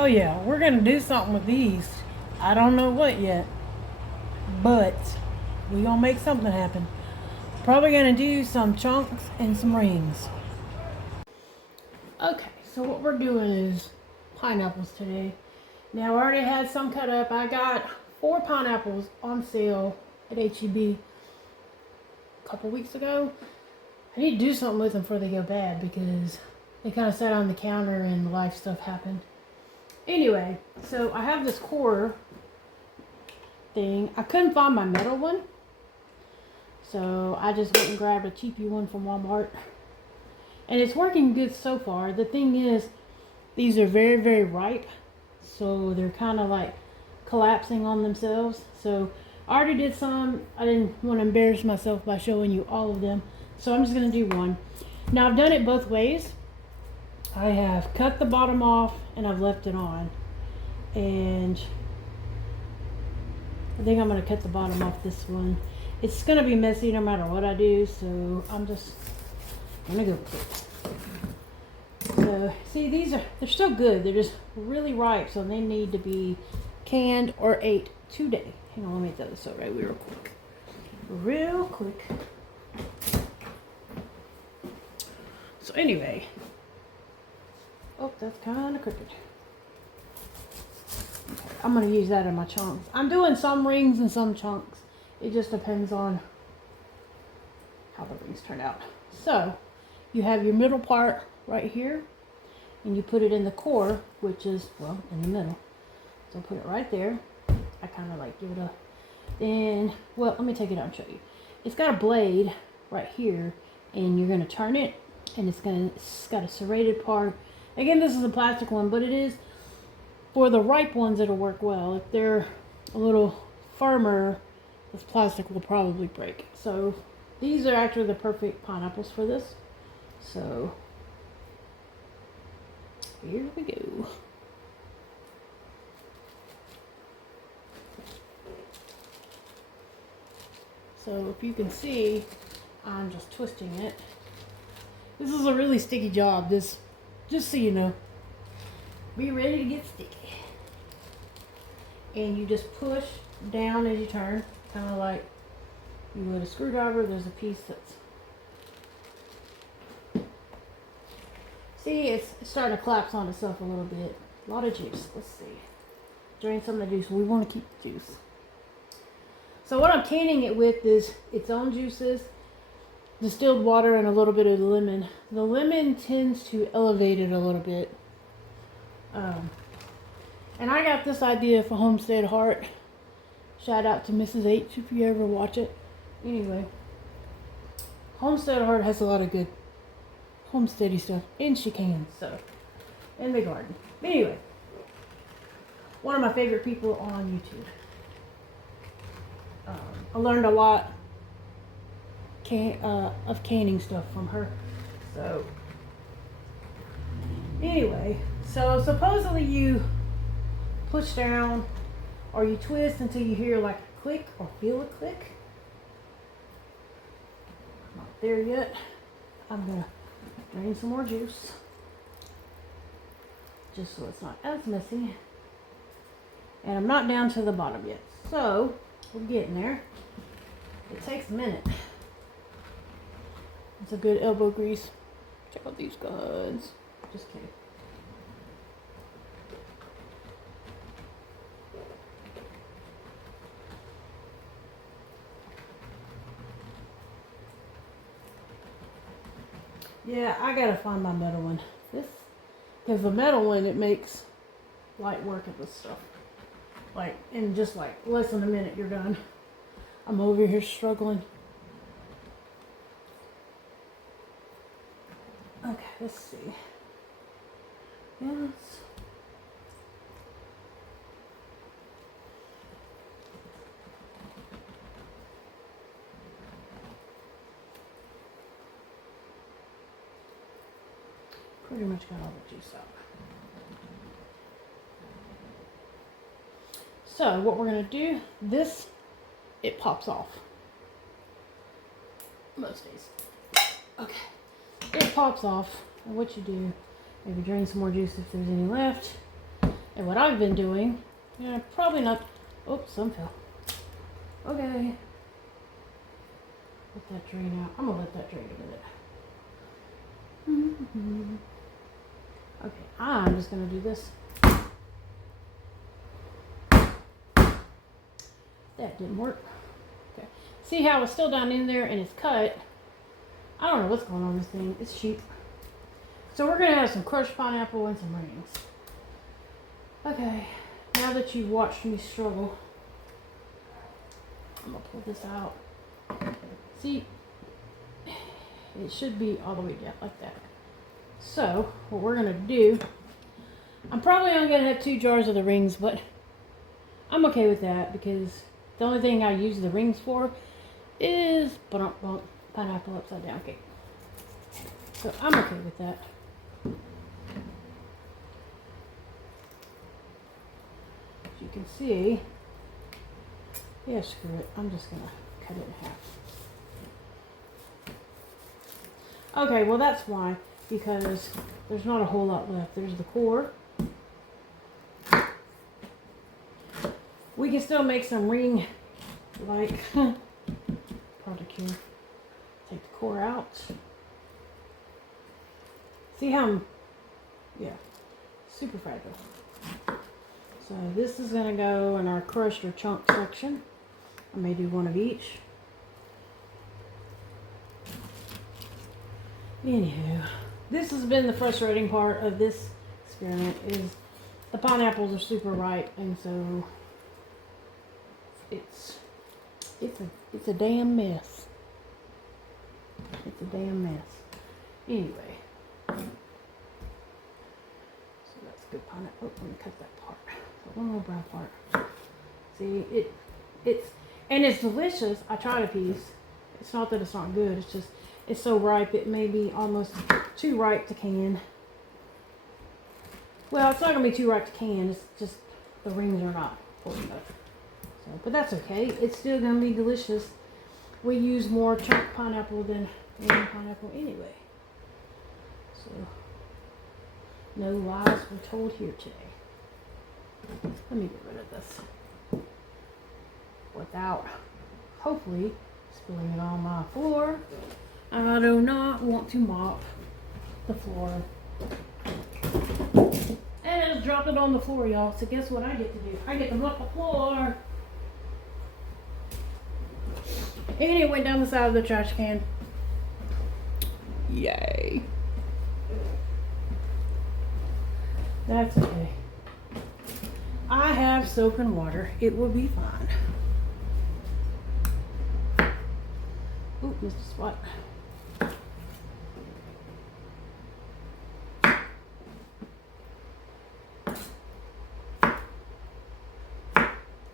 Oh yeah, we're gonna do something with these. I don't know what yet, but we gonna make something happen. Probably gonna do some chunks and some rings. Okay, so what we're doing is pineapples today. Now I already had some cut up. I got 4 pineapples on sale at HEB a couple weeks ago. I need to do something with them before they go bad because they kind of sat on the counter and life stuff happened. Anyway, so I have this core thing. I couldn't find my metal one, so I just went and grabbed a cheapy one from Walmart. And it's working good so far. The thing is, these are very, very ripe, so they're kind of like collapsing on themselves. So I already did some. I didn't want to embarrass myself by showing you all of them, so I'm just going to do one. Now I've done it both ways. I have cut the bottom off and I've left it on, and I think I'm going to cut the bottom off this one. It's going to be messy no matter what I do, so I'm just going to go with it. So see, they're still good. They're just really ripe, so they need to be canned or ate today. Hang on, let me throw this over right real quick. Real quick. So anyway. Oh, that's kind of crooked. Okay, I'm going to use that in my chunks. I'm doing some rings and some chunks. It just depends on how the rings turn out. So, you have your middle part right here. And you put it in the core, which is, well, in the middle. So put it right there. I kind of like give it a... Then, well, let me take it out and show you. It's got a blade right here. And you're going to turn it. And it's got a serrated part. Again, this is a plastic one, but it is, for the ripe ones, it'll work well. If they're a little firmer, this plastic will probably break. So these are actually the perfect pineapples for this. So here we go. So if you can see, I'm just twisting it. This is a really sticky job. Just so you know, be ready to get sticky. And you just push down as you turn, kind of like you would a screwdriver. There's a piece that's... See, it's starting to collapse on itself a little bit. A lot of juice. Let's see. Drain some of the juice. We want to keep the juice. So what I'm canning it with is its own juices, distilled water, and a little bit of lemon. The lemon tends to elevate it a little bit. And I got this idea for Homestead Heart. Shout out to Mrs. H if you ever watch it. Anyway, Homestead Heart has a lot of good homesteady stuff, and she can, so, in the garden. Anyway, one of my favorite people on YouTube. I learned a lot of canning stuff from her. So anyway, so supposedly you push down or you twist until you hear like a click or feel a click. I'm not there yet. I'm gonna drain some more juice just so it's not as messy. And I'm not down to the bottom yet, so we're getting there. It takes a minute. It's a good elbow grease. Check out these guns. Just kidding. Yeah, I gotta find my metal one. Because the metal one, it makes light work of this stuff. Like, in just like less than a minute, you're done. I'm over here struggling. Okay, let's see. Yes. Pretty much got all the juice out. So what we're gonna do, it pops off. Most days. Okay. It pops off, and what you do, maybe drain some more juice if there's any left, And what I've been doing, probably not, oops, some fell. Okay. Let that drain out. I'm gonna let that drain a minute. Okay, I'm just gonna do this. That didn't work. Okay. See how it's still down in there and it's cut? I don't know what's going on with this thing. It's cheap. So we're gonna have some crushed pineapple and some rings. Okay, now that you've watched me struggle, I'm gonna pull this out. See, it should be all the way down like that. So what we're gonna do, I'm probably only gonna have 2 jars of the rings, but I'm okay with that because the only thing I use the rings for is pineapple upside down cake. So I'm okay with that. As you can see, yeah, screw it. I'm just gonna cut it in half. Okay, well that's why, because there's not a whole lot left. There's the core. We can still make some ring like product here. Take the core out. See how super fragile. So this is gonna go in our crushed or chunk section. I may do one of each. Anywho, this has been the frustrating part of this experiment is the pineapples are super ripe, and so it's a damn mess. It's a damn mess. Anyway, so that's good pineapple. Oh, let me cut that part. That one little brown part. See, it's delicious. I tried a piece. It's not that it's not good. It's just it's so ripe. It may be almost too ripe to can. Well, it's not gonna be too ripe to can. It's just the rings are not full enough. So, but that's okay. It's still gonna be delicious. We use more chunk pineapple than ring pineapple anyway. So, no lies were told here today. Let me get rid of this without, hopefully, spilling it on my floor. I do not want to mop the floor. And I just dropped it on the floor, y'all. So guess what I get to do? I get to mop the floor. And it went down the side of the trash can. Yay. That's okay. I have soap and water. It will be fine. Ooh, missed a spot.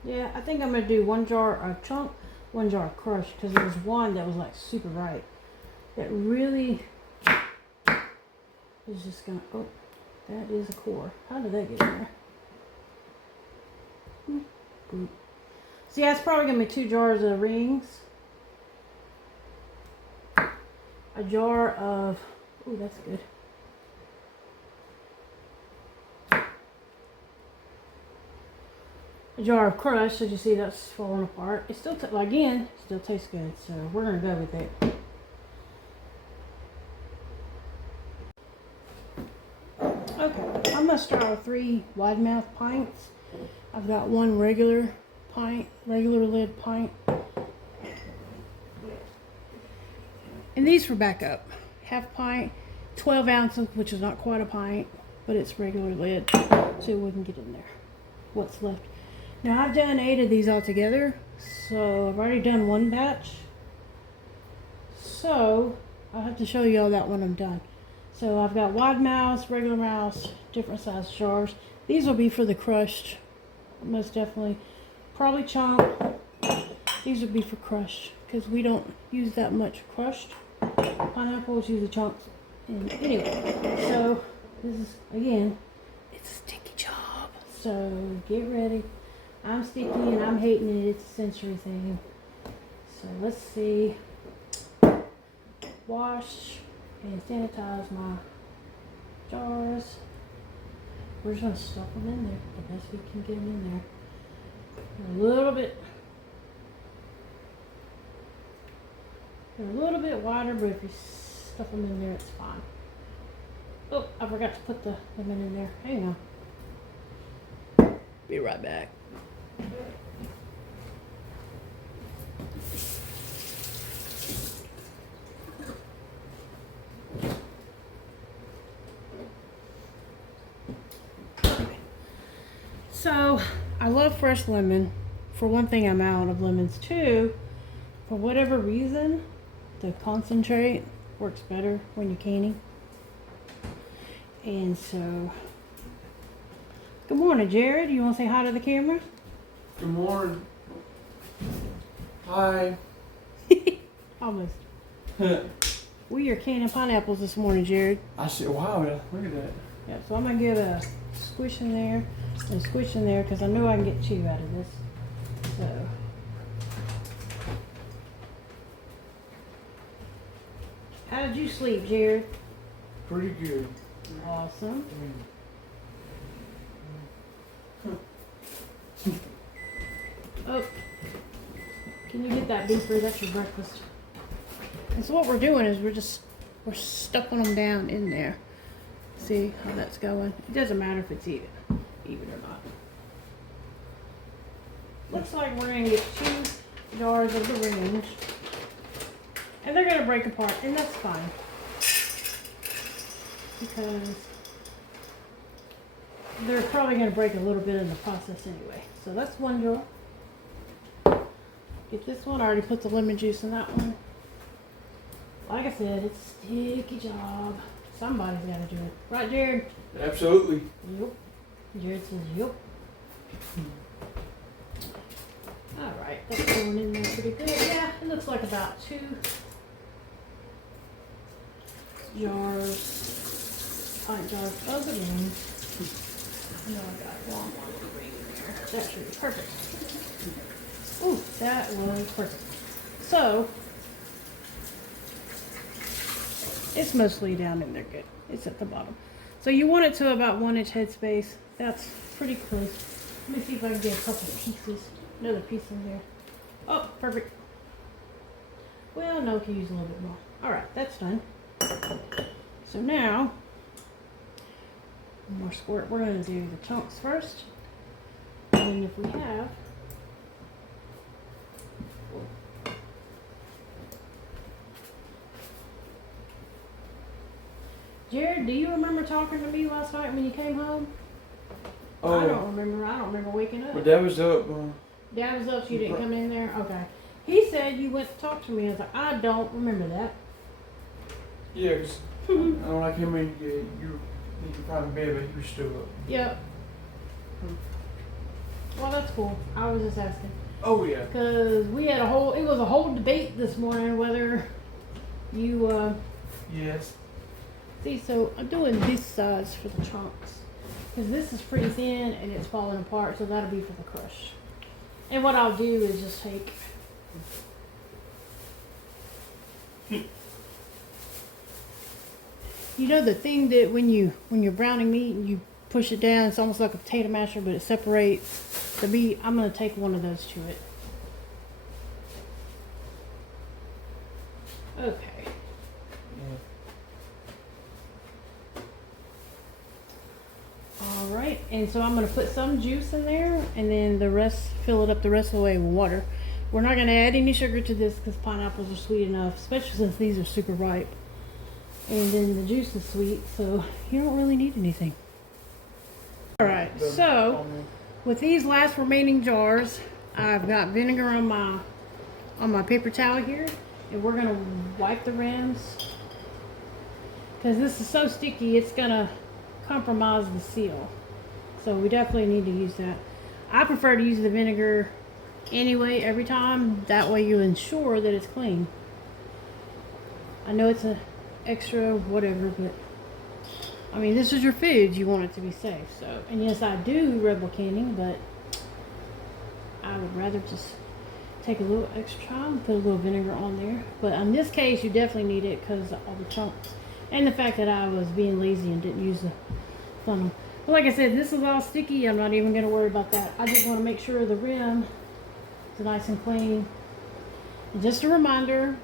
Yeah, I think I'm going to do 1 jar of chunk, 1 jar of crushed, because there was one that was like super ripe. That really is just going to, oh, that is a core. How did that get in there? Boop. See, that's probably going to be 2 jars of rings. A jar of, ooh, that's good. A jar of crushed, as you see, that's falling apart. It still, again, still tastes good, so we're going to go with it. Okay, I'm going to start with 3 wide mouth pints. I've got 1 regular pint, regular lid pint. And these for backup. Half pint, 12 ounces, which is not quite a pint, but it's regular lid, so we can get in there. What's left. Now I've done 8 of these all together, so I've already done 1 batch. So I'll have to show you all that when I'm done. So I've got wide mouths, regular mouths, different size jars. These will be for the crushed, most definitely. Probably chunk. These would be for crushed, because we don't use that much crushed. Pineapples use the chunks. And anyway, so this is, again, it's a sticky job. So get ready. I'm sticky and I'm hating it. It's a sensory thing. So let's see. Wash and sanitize my jars. we're just gonna stuff them in there the best we can get them in there. A little bit they're a little bit wider, but if you stuff them in there, it's fine. Oh, I forgot to put the lemon in there. Hang on. Be right back. So, I love fresh lemon. For one thing, I'm out of lemons. Two, for whatever reason, the concentrate works better when you're canning. And so, good morning, Jared. You want to say hi to the camera? Good morning. Hi. Almost. We are canning pineapples this morning, Jared. I said, wow, look at that. Yeah, so I'm going to get a squish in there and squish in there because I know I can get 2 out of this. So, how did you sleep, Jared? Pretty good. Awesome. Oh, can you get that beefer? That's your breakfast. And so what we're doing is we're stuffing them down in there. See how that's going? It doesn't matter if it's even or not. Looks like we're gonna get 2 jars of the range, and they're gonna break apart, and that's fine because they're probably gonna break a little bit in the process anyway. So that's 1 jar. Get this one. I already put the lemon juice in that one. Like I said, it's a sticky job. Somebody's got to do it. Right, Jared? Absolutely. Yep. Jared says yep. Alright, that's going in there pretty good. Yeah, it looks like about 2 jars. Pint jars of the lemon. I know I got one green in there. That should be perfect. Ooh, that was perfect. So, it's mostly down in there good. It's at the bottom. So you want it to about 1 inch headspace. That's pretty close. Let me see if I can get a couple pieces. Another piece in there. Oh, perfect. Well, no, we can use a little bit more. Alright, that's done. So now, one more squirt. We're going to do the chunks first. And if we have, Jared, do you remember talking to me last night when you came home? Oh, I don't remember. I don't remember waking up. my dad was up. Dad was up, so you didn't come in there? Okay. He said you went to talk to me. I was like, I don't remember that. Yeah, because when I came in, you were probably in bed, but you were still up. Yep. Well, that's cool. I was just asking. Oh, yeah. Because we had it was a whole debate this morning whether you, Yes. see, so I'm doing this size for the chunks. Because this is pretty thin and it's falling apart, so that'll be for the crush. And what I'll do is just take you know the thing that when you're browning meat and you push it down, it's almost like a potato masher, but it separates the meat. I'm going to take one of those to it. Okay. Alright, and so I'm going to put some juice in there, and then the rest, fill it up the rest of the way with water. We're not going to add any sugar to this because pineapples are sweet enough, especially since these are super ripe. And then the juice is sweet, so you don't really need anything. Alright, so with these last remaining jars, I've got vinegar on my paper towel here, and we're going to wipe the rims because this is so sticky it's going to compromise the seal. So we definitely need to use that. I prefer to use the vinegar anyway every time. That way you ensure that it's clean. I know it's an extra whatever, but I mean, this is your food. You want it to be safe. So, and yes, I do rebel canning, but I would rather just take a little extra time, put a little vinegar on there. But in this case, you definitely need it because of all the chunks and the fact that I was being lazy and didn't use the funnel. But like I said, this is all sticky. I'm not even going to worry about that. I just want to make sure the rim is nice and clean. And just a reminder,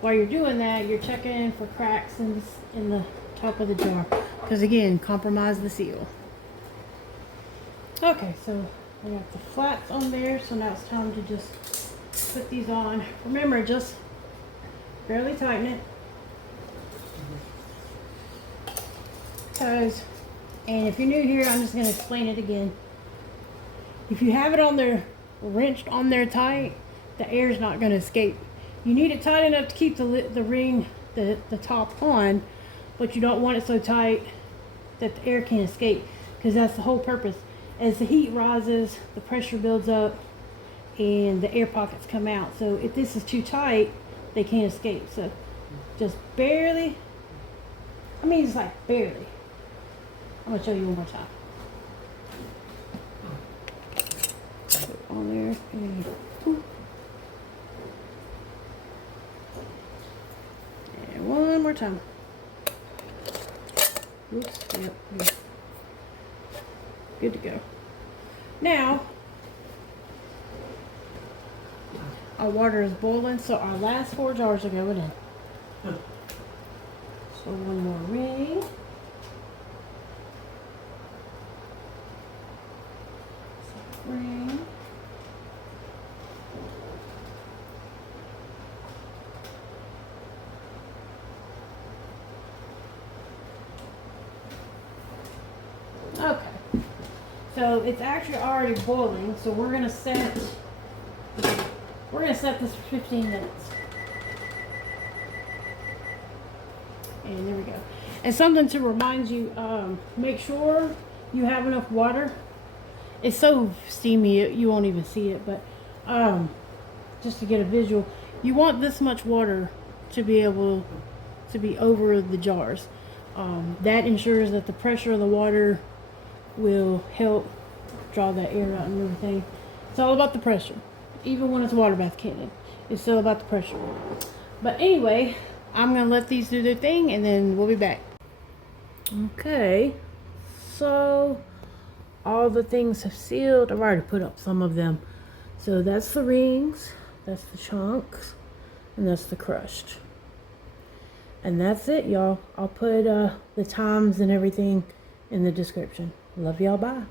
while you're doing that, you're checking for cracks in the top of the jar. Because again, compromise the seal. Okay, so I got the flats on there. So now it's time to just put these on. Remember, just barely tighten it. Because, and if you're new here, I'm just going to explain it again. If you have it on there, wrenched on there tight, the air is not going to escape. You need it tight enough to keep the ring, the top on, but you don't want it so tight that the air can't escape, because that's the whole purpose. As the heat rises, the pressure builds up and the air pockets come out. So if this is too tight, they can't escape. So just barely, I mean, it's like barely. I'm gonna show you one more time. Put it on there and whoop. And one more time. Oops, yep, good. Good to go. Now, our water is boiling, so our last 4 jars are going in. So one more ring. Ring. Okay. So it's actually already boiling, so we're gonna set this for 15 minutes. And there we go. And something to remind you, make sure you have enough water. It's so steamy you won't even see it, but just to get a visual, you want this much water to be able to be over the jars. That ensures that the pressure of the water will help draw that air out and everything. It's all about the pressure. Even when it's water bath cannon, it's still about the pressure. But anyway, I'm gonna let these do their thing and then we'll be back. Okay, so all the things have sealed. I've already put up some of them. So that's the rings, that's the chunks, and that's the crushed. And that's it, y'all. I'll put the times and everything in the description. Love y'all, bye.